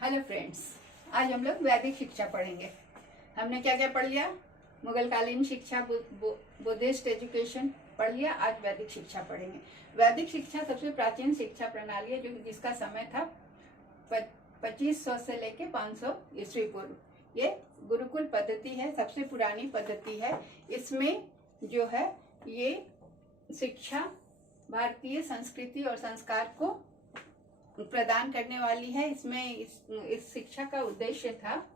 Hello friends, आज हम लोग वैदिक शिक्षा पढ़ेंगे। हमने क्या क्या पढ़ लिया? मुगलकालीन शिक्षा, बुद्धिस्ट एजुकेशन पढ़ लिया। आज वैदिक शिक्षा पढ़ेंगे। वैदिक शिक्षा सबसे प्राचीन शिक्षा प्रणाली है, जो जिसका समय था 2500 से लेके 500 ईस्वी पूर्व। ये गुरुकुल पद्धति है, सबसे पुरानी पद्धति है। इसमें जो है ये शिक्षा भारतीय संस्कृति और संस्कार को प्रदान करने वाली है। इसमें इस शिक्षा का उद्देश्य था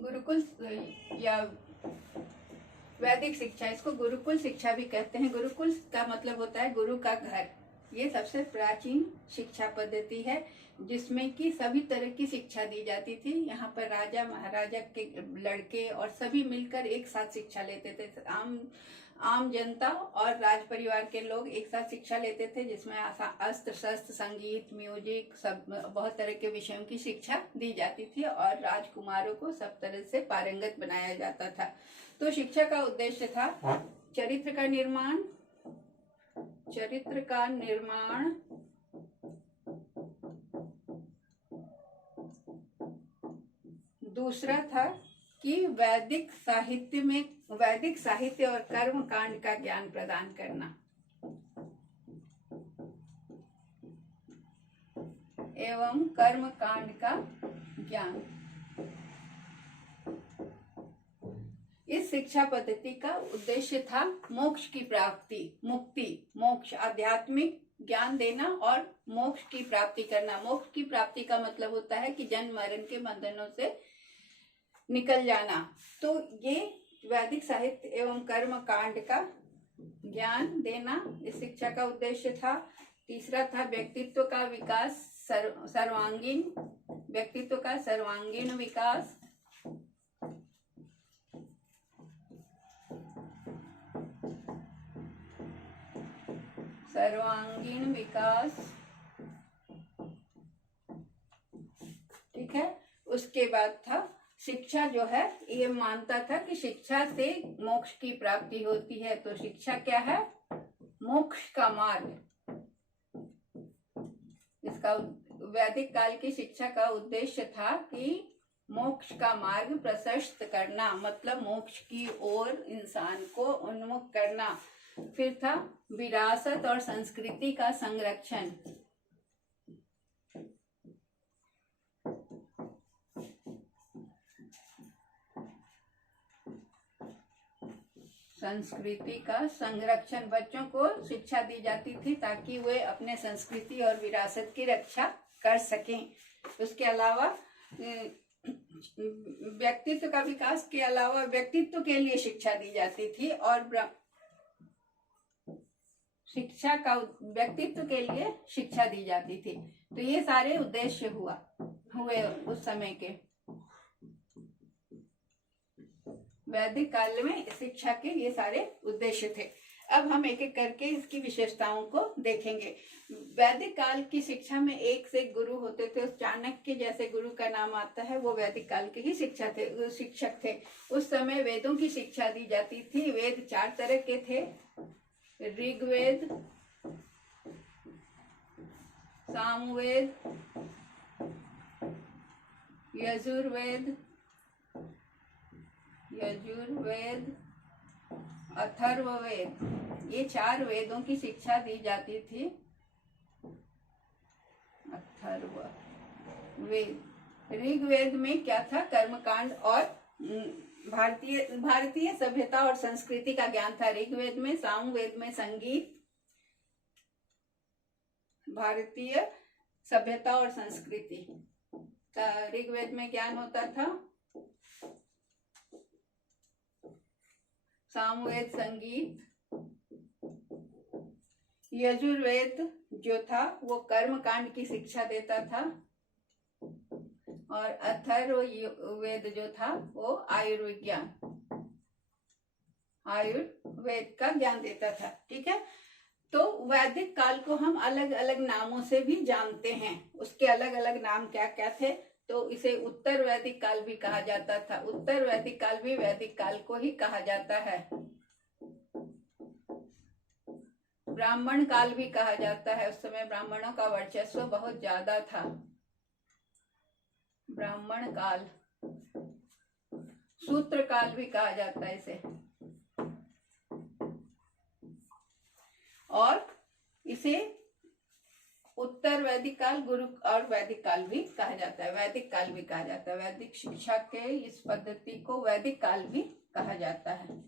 गुरुकुल या वैदिक शिक्षा। इसको गुरुकुल शिक्षा भी कहते हैं। गुरुकुल का मतलब होता है गुरु का घर। ये सबसे प्राचीन शिक्षा पद्धति है, जिसमें कि सभी तरह की शिक्षा दी जाती थी। यहाँ पर राजा महाराजा के लड़के और सभी मिलकर एक साथ शिक्षा लेते थे। आम जनता और राज परिवार के लोग एक साथ शिक्षा लेते थे, जिसमें अस्त्र शस्त्र, संगीत, म्यूजिक, सब बहुत तरह के विषयों की शिक्षा दी जाती थी और राजकुमारों को सब तरह से पारंगत बनाया जाता था। तो शिक्षा का उद्देश्य था चरित्र का निर्माण, दूसरा था कि वैदिक साहित्य और कर्म कांड का ज्ञान प्रदान करना, एवं कर्म कांड का ज्ञान। इस शिक्षा पद्धति का उद्देश्य था मोक्ष की प्राप्ति, मोक्ष, आध्यात्मिक ज्ञान देना और मोक्ष की प्राप्ति करना। मोक्ष की प्राप्ति का मतलब होता है कि जन्म मरण के बंधनों से निकल जाना। तो ये वैदिक साहित्य एवं कर्म कांड का ज्ञान देना इस शिक्षा का उद्देश्य था। तीसरा था व्यक्तित्व का विकास, सर्वांगीण विकास। ठीक है। उसके बाद था शिक्षा जो है, ये मानता था कि शिक्षा से मोक्ष की प्राप्ति होती है। तो शिक्षा क्या है? मोक्ष का मार्ग। इसका वैदिक काल की शिक्षा का उद्देश्य था कि मोक्ष का मार्ग प्रशस्त करना, मतलब मोक्ष की ओर इंसान को उन्मुख करना। फिर था विरासत और संस्कृति का संरक्षण। संस्कृति का संरक्षण, बच्चों को शिक्षा दी जाती थी ताकि वे अपने संस्कृति और विरासत की रक्षा कर सकें। उसके अलावा व्यक्तित्व का विकास के अलावा व्यक्तित्व के लिए शिक्षा दी जाती थी और व्यक्तित्व के लिए शिक्षा दी जाती थी। तो ये सारे उद्देश्य हुए उस समय के वैदिक काल में शिक्षा के ये सारे उद्देश्य थे। अब हम एक एक करके इसकी विशेषताओं को देखेंगे। वैदिक काल की शिक्षा में एक से एक गुरु होते थे। चाणक्य जैसे गुरु का नाम आता है, वो वैदिक काल के ही शिक्षक थे। उस समय वेदों की शिक्षा दी जाती थी। वेद 4 तरह के थे: ऋग्वेद, सामवेद, यजुर्वेद, अथर्ववेद। ये 4 वेदों की शिक्षा दी जाती थी। अथर्ववेद, ऋग्वेद में क्या था? कर्मकांड और भारतीय सभ्यता और संस्कृति का ज्ञान था ऋग्वेद में। सामवेद में संगीत, भारतीय सभ्यता और संस्कृति का ऋग्वेद में ज्ञान होता था। सामवेद संगीत। यजुर्वेद जो था वो कर्म कांड की शिक्षा देता था और अथर्ववेद जो था वो आयुर्वेद का ज्ञान देता था। ठीक है। तो वैदिक काल को हम अलग अलग नामों से भी जानते हैं। उसके अलग अलग नाम क्या क्या थे? तो इसे उत्तर वैदिक काल भी कहा जाता था। उत्तर वैदिक काल भी वैदिक काल को ही कहा जाता है। ब्राह्मण काल भी कहा जाता है। उस समय ब्राह्मणों का वर्चस्व बहुत ज्यादा था। ब्राह्मण काल, सूत्र काल भी कहा जाता है इसे, और इसे उत्तर वैदिक काल, गुरु और वैदिक काल भी कहा जाता है। वैदिक काल भी कहा जाता है। वैदिक शिक्षा के इस पद्धति को वैदिक काल भी कहा जाता है।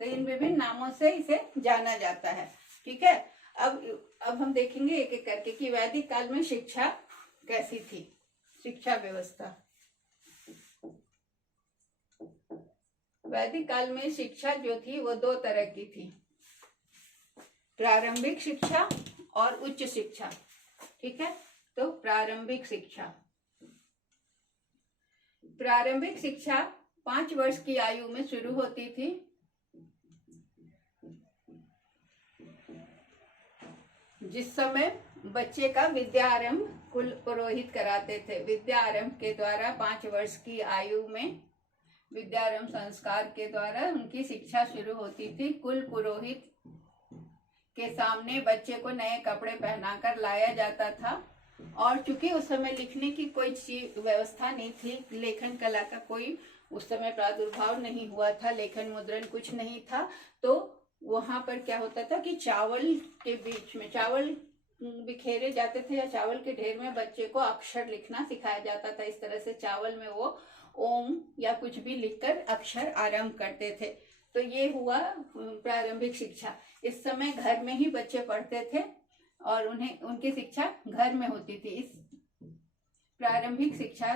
तो इन विभिन्न नामों से इसे जाना जाता है। ठीक है, अब हम देखेंगे एक एक करके कि वैदिक काल में शिक्षा कैसी थी, शिक्षा व्यवस्था। वैदिक काल में शिक्षा जो थी वो दो तरह की थी, प्रारंभिक शिक्षा और उच्च शिक्षा। ठीक है, तो प्रारंभिक शिक्षा, प्रारंभिक शिक्षा 5 वर्ष की आयु में शुरू होती थी। जिस समय बच्चे का विद्यारंभ कुल पुरोहित कराते थे। विद्यारंभ के द्वारा 5 वर्ष की आयु में विद्यारंभ संस्कार के द्वारा उनकी शिक्षा शुरू होती थी। कुल पुरोहित के सामने बच्चे को नए कपड़े पहनाकर लाया जाता था। और चूंकि उस समय लिखने की कोई व्यवस्था नहीं थी, लेखन कला का कोई उस समय प्रादुर्भाव नहीं हुआ था, लेखन मुद्रण कुछ नहीं था, तो वहां पर क्या होता था कि चावल के बीच में चावल बिखेरे जाते थे या चावल के ढेर में बच्चे को अक्षर लिखना सिखाया जाता था। इस तरह से चावल में वो ओम या कुछ भी लिखकर अक्षर आरंभ करते थे। तो ये हुआ प्रारंभिक शिक्षा। इस समय घर में ही बच्चे पढ़ते थे और उनकी शिक्षा घर में होती थी। इस प्रारंभिक शिक्षा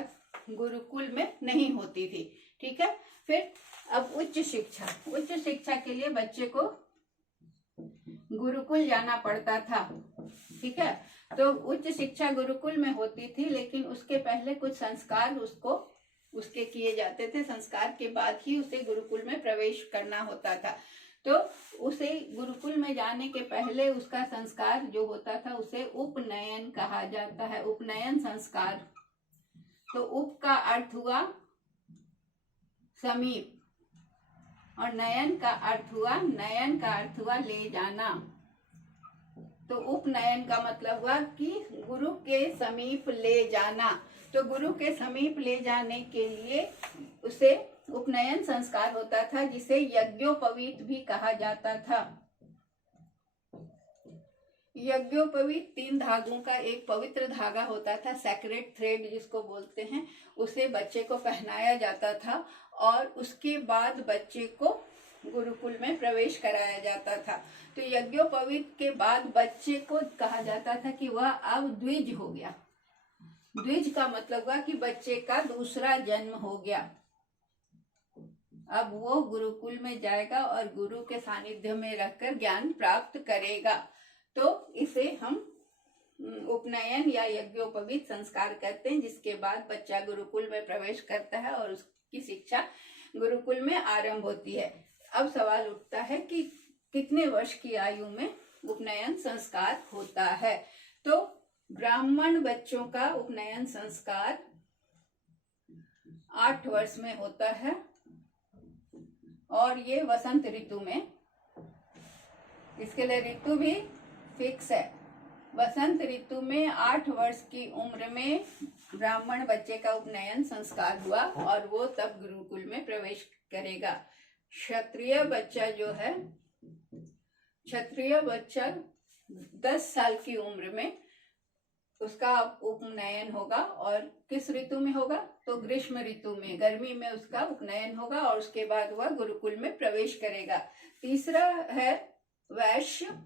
गुरुकुल में नहीं होती थी। ठीक है, फिर अब उच्च शिक्षा। उच्च शिक्षा के लिए बच्चे को गुरुकुल जाना पड़ता था। ठीक है, तो उच्च शिक्षा गुरुकुल में होती थी, लेकिन उसके पहले कुछ संस्कार उसके किए जाते थे। संस्कार के बाद ही उसे गुरुकुल में प्रवेश करना होता था। तो उसे गुरुकुल में जाने के पहले उसका संस्कार जो होता था उसे उपनयन कहा जाता है। उपनयन संस्कार। तो उप का अर्थ हुआ समीप और नयन का अर्थ हुआ ले जाना। तो उपनयन का मतलब हुआ कि गुरु के समीप ले जाना। तो गुरु के समीप ले जाने के लिए उसे उपनयन संस्कार होता था, जिसे यज्ञोपवीत भी कहा जाता था। यज्ञोपवीत 3 धागों का एक पवित्र धागा होता था, सैक्रेड थ्रेड जिसको बोलते हैं। उसे बच्चे को पहनाया जाता था और उसके बाद बच्चे को गुरुकुल में प्रवेश कराया जाता था। तो यज्ञोपवीत के बाद बच्चे को कहा जाता था कि वह अब द्विज हो गया। द्विज का मतलब हुआ कि बच्चे का दूसरा जन्म हो गया। अब वो गुरुकुल में जाएगा और गुरु के सानिध्य में रहकर ज्ञान प्राप्त करेगा। तो इसे हम उपनयन या यज्ञोपवीत संस्कार कहते हैं, जिसके बाद बच्चा गुरुकुल में प्रवेश करता है और उसकी शिक्षा गुरुकुल में आरंभ होती है। अब सवाल उठता है कि कितने वर्ष की आयु में उपनयन संस्कार होता है। तो ब्राह्मण बच्चों का उपनयन संस्कार 8 वर्ष में होता है और ये वसंत ऋतु में। इसके लिए ऋतु भी फिक्स है। वसंत ऋतु में 8 वर्ष की उम्र में ब्राह्मण बच्चे का उपनयन संस्कार हुआ और वो तब गुरुकुल में प्रवेश करेगा। क्षत्रिय बच्चा जो है, क्षत्रिय बच्चा 10 साल की उम्र में उसका उपनयन होगा। और किस ऋतु में होगा? तो ग्रीष्म ऋतु में, गर्मी में उसका उपनयन होगा और उसके बाद वह गुरुकुल में प्रवेश करेगा। तीसरा है वैश्य।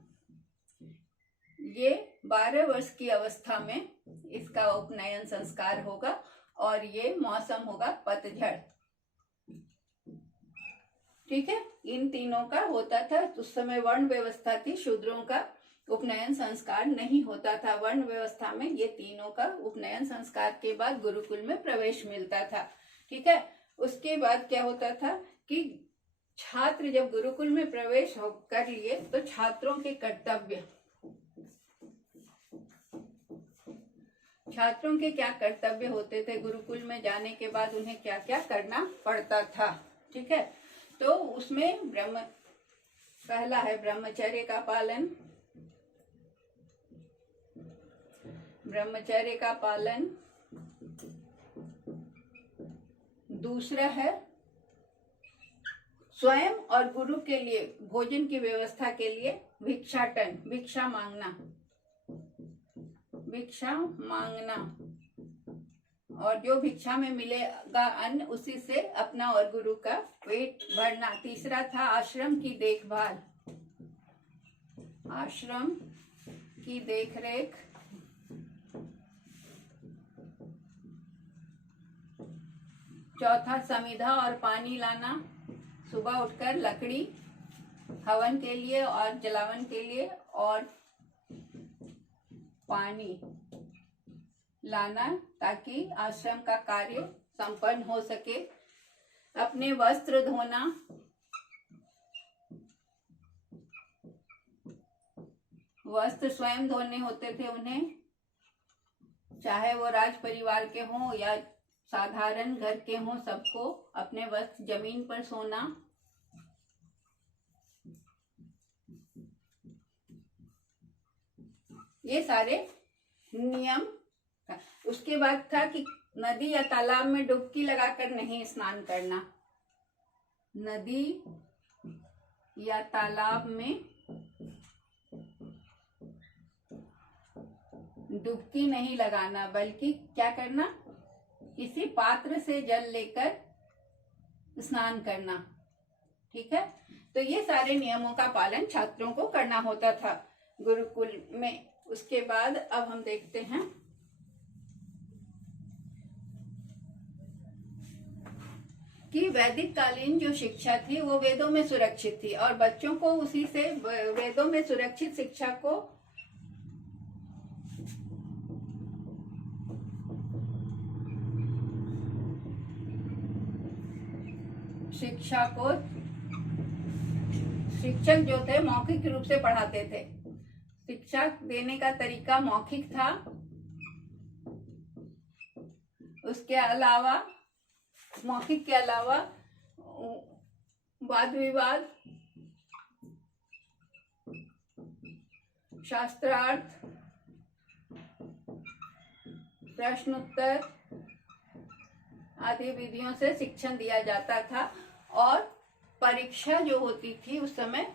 ये 12 वर्ष की अवस्था में इसका उपनयन संस्कार होगा और ये मौसम होगा पतझड़। ठीक है, इन तीनों का होता था। उस समय वर्ण व्यवस्था थी, शूद्रों का उपनयन संस्कार नहीं होता था। वर्ण व्यवस्था में ये तीनों का उपनयन संस्कार के बाद गुरुकुल में प्रवेश मिलता था। ठीक है, उसके बाद क्या होता था कि छात्र जब गुरुकुल में प्रवेश कर लिए तो छात्रों के कर्तव्य, छात्रों के क्या कर्तव्य होते थे, गुरुकुल में जाने के बाद उन्हें क्या क्या करना पड़ता था। ठीक है, तो उसमें पहला है ब्रह्मचर्य का पालन, ब्रह्मचर्य का पालन। दूसरा है स्वयं और गुरु के लिए भोजन की व्यवस्था के लिए भिक्षाटन, भिक्षा मांगना, भिक्षा मांगना, और जो भिक्षा में मिलेगा अन्न उसी से अपना और गुरु का पेट भरना। तीसरा था आश्रम की देखभाल, आश्रम की देखरेख। चौथा समिधा और पानी लाना, सुबह उठकर लकड़ी हवन के लिए और जलावन के लिए और पानी लाना ताकि आश्रम का कार्य संपन्न हो सके। अपने वस्त्र धोना, वस्त्र स्वयं धोने होते थे उन्हें, चाहे वो राज परिवार के हों या साधारण घर के हों, सबको अपने वस्त्र जमीन पर सोना। ये सारे नियम। उसके बाद था कि नदी या तालाब में डुबकी लगाकर नहीं स्नान करना, नदी या तालाब में डुबकी नहीं लगाना, बल्कि क्या करना, किसी पात्र से जल लेकर स्नान करना। ठीक है, तो ये सारे नियमों का पालन छात्रों को करना होता था गुरुकुल में। उसके बाद अब हम देखते हैं कि वैदिक कालीन जो शिक्षा थी वो वेदों में सुरक्षित थी और बच्चों को उसी से वेदों में सुरक्षित शिक्षा को शिक्षक जो थे मौखिक रूप से पढ़ाते थे। शिक्षा देने का तरीका मौखिक था। उसके अलावा मौखिक के अलावा वाद विवाद, शास्त्रार्थ, प्रश्नोत्तर आदि विधियों से शिक्षण दिया जाता था। और परीक्षा जो होती थी उस समय,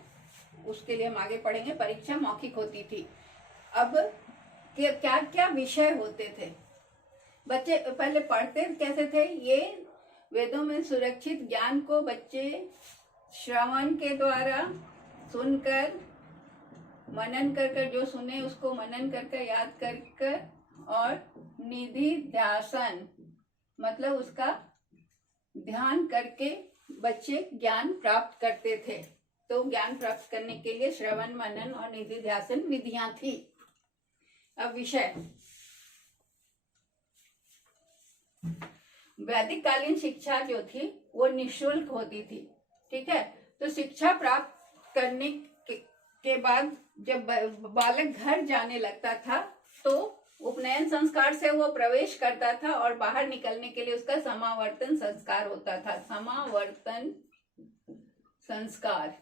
उसके लिए हम आगे पढ़ेंगे, परीक्षा मौखिक होती थी। अब क्या क्या विषय होते थे, बच्चे पहले पढ़ते कैसे थे? ये वेदों में सुरक्षित ज्ञान को बच्चे श्रवण के द्वारा सुनकर, मनन कर जो सुने उसको मनन कर याद कर और निधि ध्यासन मतलब उसका ध्यान करके बच्चे ज्ञान प्राप्त करते थे। तो ज्ञान प्राप्त करने के लिए श्रवण, मनन और निधि ध्यासन विधियां थी। अब विषय, वैदिक कालीन शिक्षा जो थी वो निःशुल्क होती थी। ठीक है, तो शिक्षा प्राप्त करने के बाद जब बालक घर जाने लगता था तो उपनयन संस्कार से वो प्रवेश करता था और बाहर निकलने के लिए उसका समावर्तन संस्कार होता था। समावर्तन संस्कार,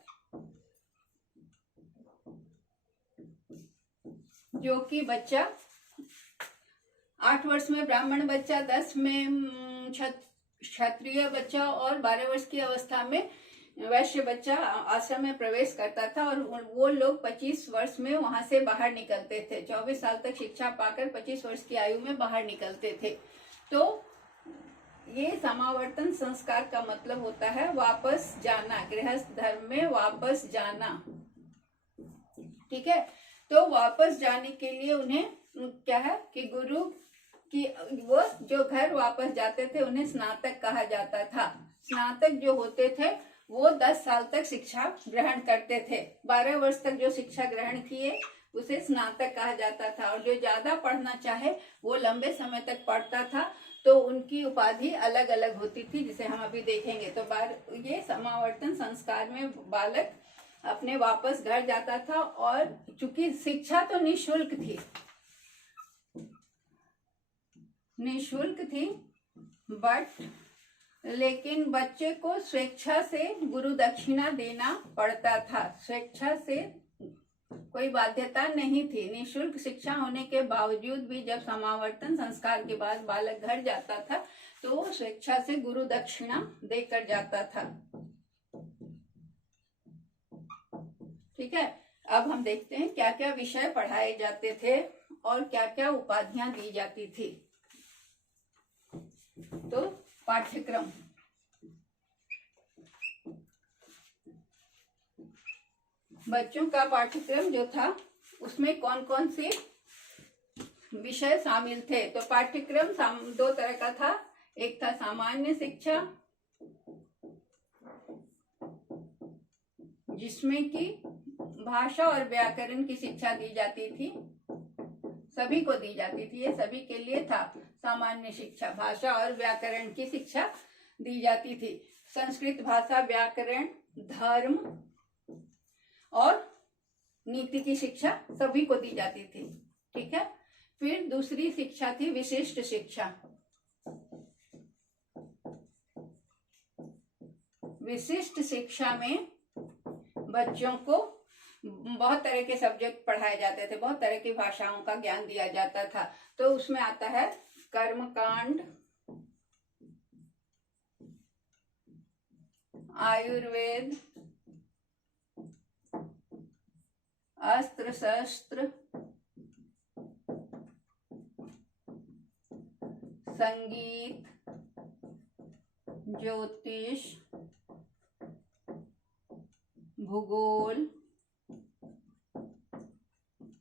जो कि बच्चा 8 वर्ष में ब्राह्मण बच्चा, 10 में क्षत्रिय बच्चा और 12 वर्ष की अवस्था में वैश्य बच्चा आश्रम में प्रवेश करता था। और वो लोग 25 वर्ष में वहां से बाहर निकलते थे। 24 साल तक शिक्षा पाकर 25 वर्ष की आयु में बाहर निकलते थे। तो ये समावर्तन संस्कार का मतलब होता है वापस जाना, गृहस्थ धर्म में वापस जाना। ठीक है, तो वापस जाने के लिए उन्हें क्या है कि गुरु की वो जो घर वापस जाते थे उन्हें स्नातक कहा जाता था। स्नातक जो होते थे वो 10 साल तक शिक्षा ग्रहण करते थे। 12 वर्ष तक जो शिक्षा ग्रहण किए उसे स्नातक कहा जाता था। और जो ज्यादा पढ़ना चाहे वो लंबे समय तक पढ़ता था, तो उनकी उपाधि अलग अलग होती थी, जिसे हम अभी देखेंगे। तो ये समावर्तन संस्कार में बालक अपने वापस घर जाता था। और चूंकि शिक्षा तो निःशुल्क थी बट लेकिन बच्चे को स्वेच्छा से गुरु दक्षिणा देना पड़ता था। स्वेच्छा से कोई बाध्यता नहीं थी। निःशुल्क शिक्षा होने के बावजूद भी जब समावर्तन संस्कार के बाद बालक घर जाता था तो वो स्वेच्छा से गुरु दक्षिणा देकर जाता था। ठीक है, अब हम देखते हैं क्या क्या विषय पढ़ाए जाते थे और क्या क्या उपाधियां दी जाती थी। तो पाठ्यक्रम, बच्चों का पाठ्यक्रम जो था उसमें कौन कौन से विषय शामिल थे। तो पाठ्यक्रम दो तरह का था। एक था सामान्य शिक्षा, जिसमें कि भाषा और व्याकरण की शिक्षा दी जाती थी, सभी को दी जाती थी, ये सभी के लिए था। सामान्य शिक्षा, भाषा और व्याकरण की शिक्षा दी जाती थी। संस्कृत भाषा, व्याकरण, धर्म और नीति की शिक्षा सभी को दी जाती थी। ठीक है, फिर दूसरी शिक्षा थी विशिष्ट शिक्षा। विशिष्ट शिक्षा में बच्चों को बहुत तरह के सब्जेक्ट पढ़ाए जाते थे, बहुत तरह की भाषाओं का ज्ञान दिया जाता था। तो उसमें आता है कर्मकांड, आयुर्वेद, अस्त्र शस्त्र, संगीत, ज्योतिष, भूगोल,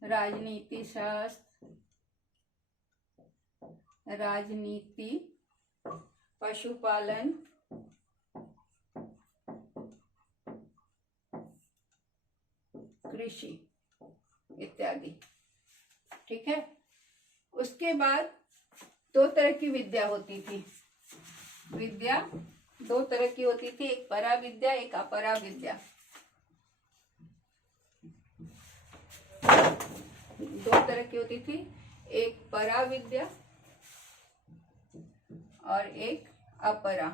राजनीति शास्त्र, राजनीति, पशुपालन, कृषि इत्यादि। ठीक है, उसके बाद दो तरह की विद्या होती थी। विद्या दो तरह की होती थी, एक परा विद्या, एक अपरा विद्या। दो तरह की होती थी, एक परा विद्या और एक अपरा।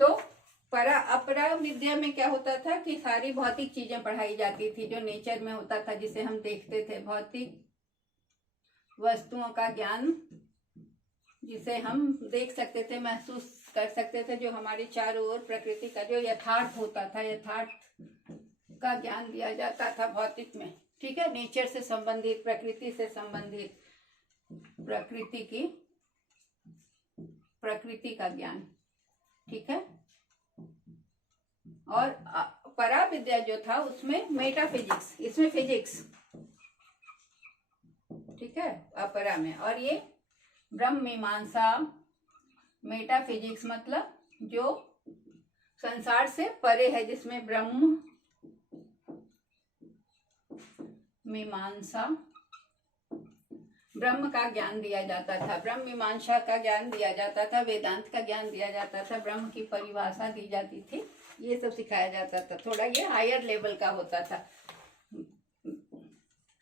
तो परा अपरा विद्या में क्या होता था कि सारी भौतिक चीजें पढ़ाई जाती थी, जो नेचर में होता था, जिसे हम देखते थे, भौतिक वस्तुओं का ज्ञान, जिसे हम देख सकते थे, महसूस कर सकते थे, जो हमारे चारों ओर प्रकृति का जो यथार्थ होता था, यथार्थ का ज्ञान दिया जाता था भौतिक में। ठीक है, नेचर से संबंधित, प्रकृति से संबंधित, प्रकृति का ज्ञान। ठीक है, और परा विद्या जो था उसमें मेटाफिजिक्स, इसमें फिजिक्स। ठीक है, अपरा में। और ये ब्रह्म मीमांसा, मेटाफिजिक्स मतलब जो संसार से परे है, जिसमें ब्रह्म मीमांसा, ब्रह्म का ज्ञान दिया जाता था, ब्रह्म मीमांसा का ज्ञान दिया जाता था, वेदांत का ज्ञान दिया जाता था, ब्रह्म की परिभाषा दी जाती थी, ये सब सिखाया जाता था। थोड़ा ये हायर लेवल का होता था,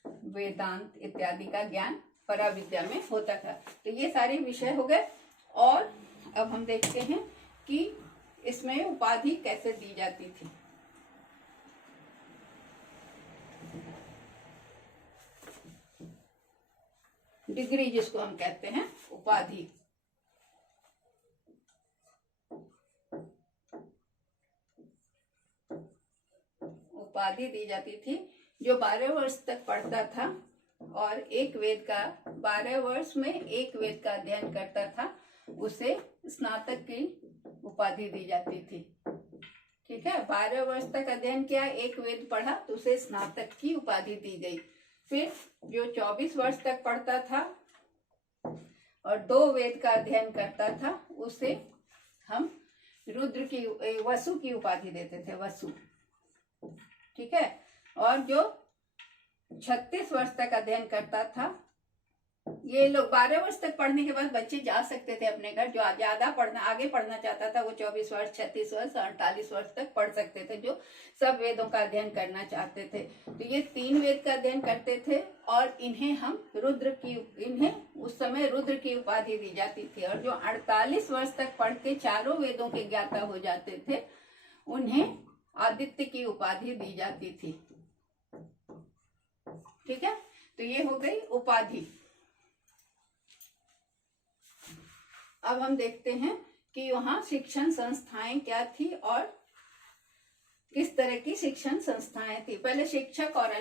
वेदांत इत्यादि का ज्ञान पराविद्या में होता था। तो ये सारे विषय हो गए। और अब हम देखते हैं कि इसमें उपाधि कैसे दी जाती थी। डिग्री जिसको हम कहते हैं, उपाधि। उपाधि दी जाती थी। जो 12 वर्ष तक पढ़ता था और एक वेद का 12 वर्ष में एक वेद का अध्ययन करता था, उसे स्नातक की उपाधि दी जाती थी। ठीक है, 12 वर्ष तक अध्ययन किया, एक वेद पढ़ा, तो उसे स्नातक की उपाधि दी गई। फिर जो 24 वर्ष तक पढ़ता था और 2 वेद का अध्ययन करता था, उसे हम रुद्र की, वसु की उपाधि देते थे, वसु। ठीक है, और जो 36 वर्ष तक अध्ययन करता था, ये लोग 12 वर्ष तक पढ़ने के बाद बच्चे जा सकते थे अपने घर। जो ज्यादा पढ़ना, आगे पढ़ना चाहता था, वो 24 वर्ष, 36 वर्ष, 48 वर्ष तक पढ़ सकते थे, जो सब वेदों का अध्ययन करना चाहते थे। तो ये 3 वेद का अध्ययन करते थे और इन्हें हम इन्हें उस समय रुद्र की उपाधि दी जाती थी। और जो 48 वर्ष तक पढ़ के चारों वेदों के ज्ञाता हो जाते थे, उन्हें आदित्य की उपाधि दी जाती थी। ठीक है, तो ये हो गई उपाधि। अब हम देखते हैं कि वहां शिक्षण संस्थाएं क्या थी और किस तरह की शिक्षण संस्थाएं थी। पहले शिक्षक और